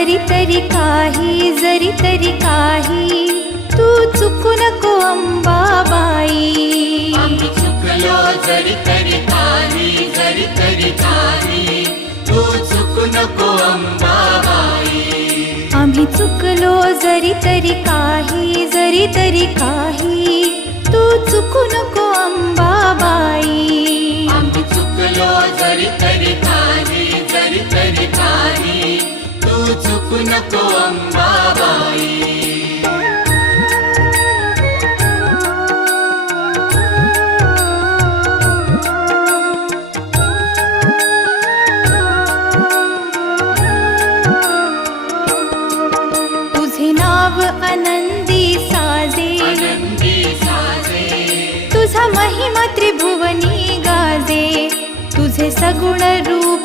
जरी तरी काही तू चुकू नको अंबाबाई. आम्ही चुकलो जरी तरी काही तू चुकू नको अंबाबाई. आम्ही चुकलो जरी तरी काही तू चुकू नको अंबाबाई. आम्ही चुकलो जरी तरी काही तू चुकू नको अंबाबाई. तुझे नाव आनंदी साजे, तुझा महिमा त्रिभुवनी गाजे. तुझे सगुण रूप